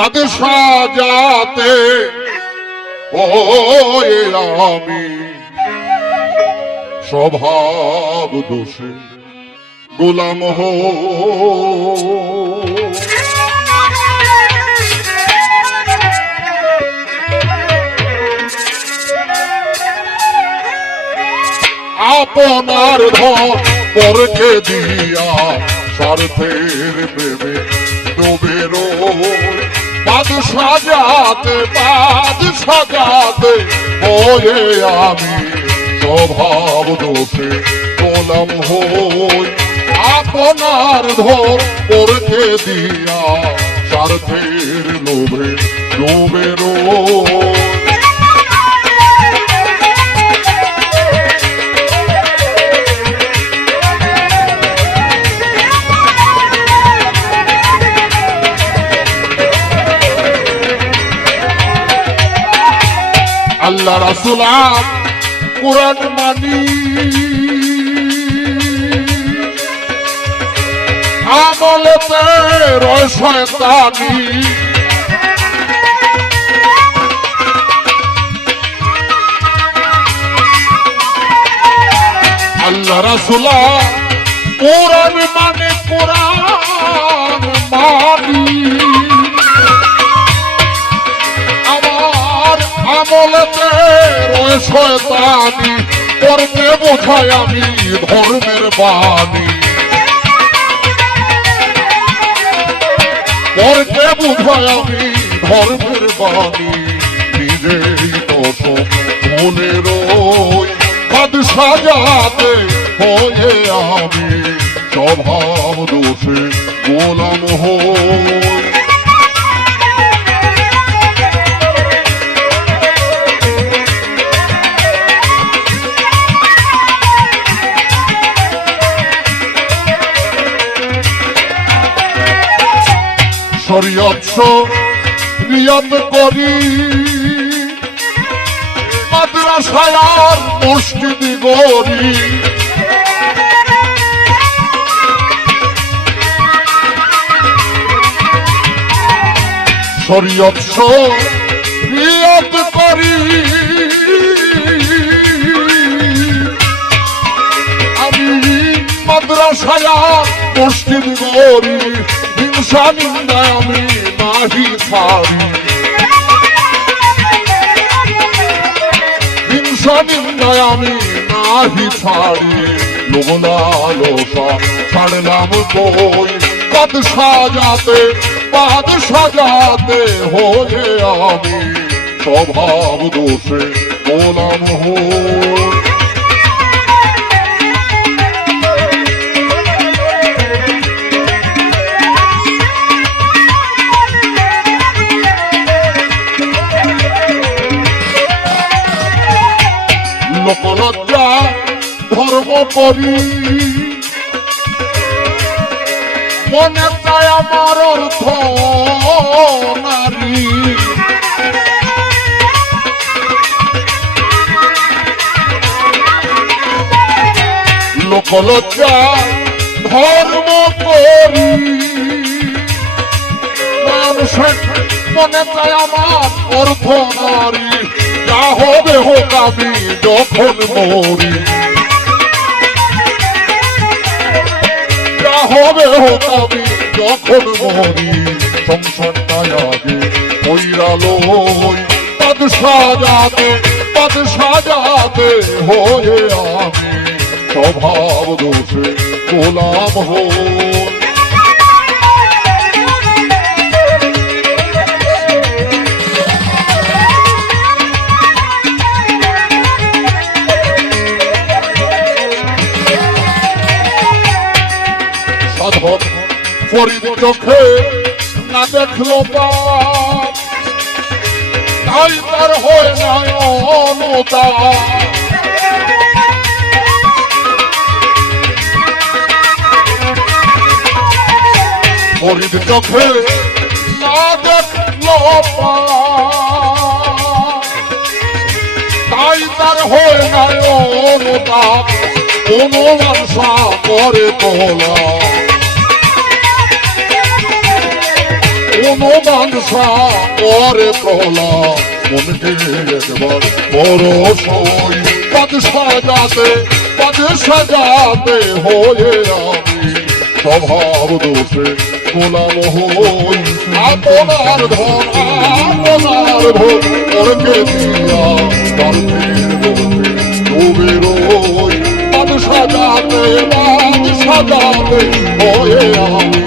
বাদশাহ যাতে ওই আমি স্বভাব দোষে গোলাম হো আপনার ধন পরকে দিয়া স্বার্থের প্রেমে ডোবে বাদশাহ যাতে হয়ে আমি স্বভাব দোষে গোলাম হই আপনার ধন পরকে দিয়া স্বার্থের লোভে ডোবে আল্লাহ রাসূল কুরআন মানি আমলতে রয় শয়তানি আল্লাহ রাসূল কুরআন মানে কুরআন মানি আমলতে রয় শয়তানি করতে বোঝাই আমি ধর্মের বাণী করতে বোঝাই আমি ধর্মের বাণী নিজেই তো ভুলে রই বাদশাহ যাতে হয়ে আমি স্বভাব দোষে গোলাম হই শরীয়ত শরীয়ত করি মাদ্রাসায় আর মসজিদ গড়ি শরীয়ত শরীয়ত করি আমি মাদ্রাসায় আর মসজিদ গড়ি হিংসা নিন্দা আমি নাহি ছাড়ি হিংসা নিন্দা আমি নাহি ছাড়ি লোভ লালসা ছাড়লাম বই বাদশাহ যাতে হয়ে আমি স্বভাব দোষে গোলাম হই লোকলজ্জা ধর্ম করি মনে চায় আমার অর্থ নারী লোকলজ্জা ধর্ম করি মানুষের মনে চায় আমার অর্থ নারী যা হবে হোক আমি যখন মরি যা হবে হোক আমি যখন মরি সংসারটাই আগে কইরা লই বাদশাহ যাতে হয়ে আমি স্বভাব দোষে গোলাম হই সাধক ফরিদ চোখে না দেখলো পাপ তাই তার হয় না অনুতাপ ফরিদ চোখে না দেখলো পাপ তাই তার হয় না অনুতাপ কোনো আশা করে তোলা কোনো মানসা করে প্রহ্লাদ মনকে একবার পরশই পদ সাজাতে হয়ে আমি স্বভাব দোষে গোলাম হই আপনার ধন ওরকে দিয়া গর্ভের দোষে ডুবে রই পদ সাজাতে হয়ে আমি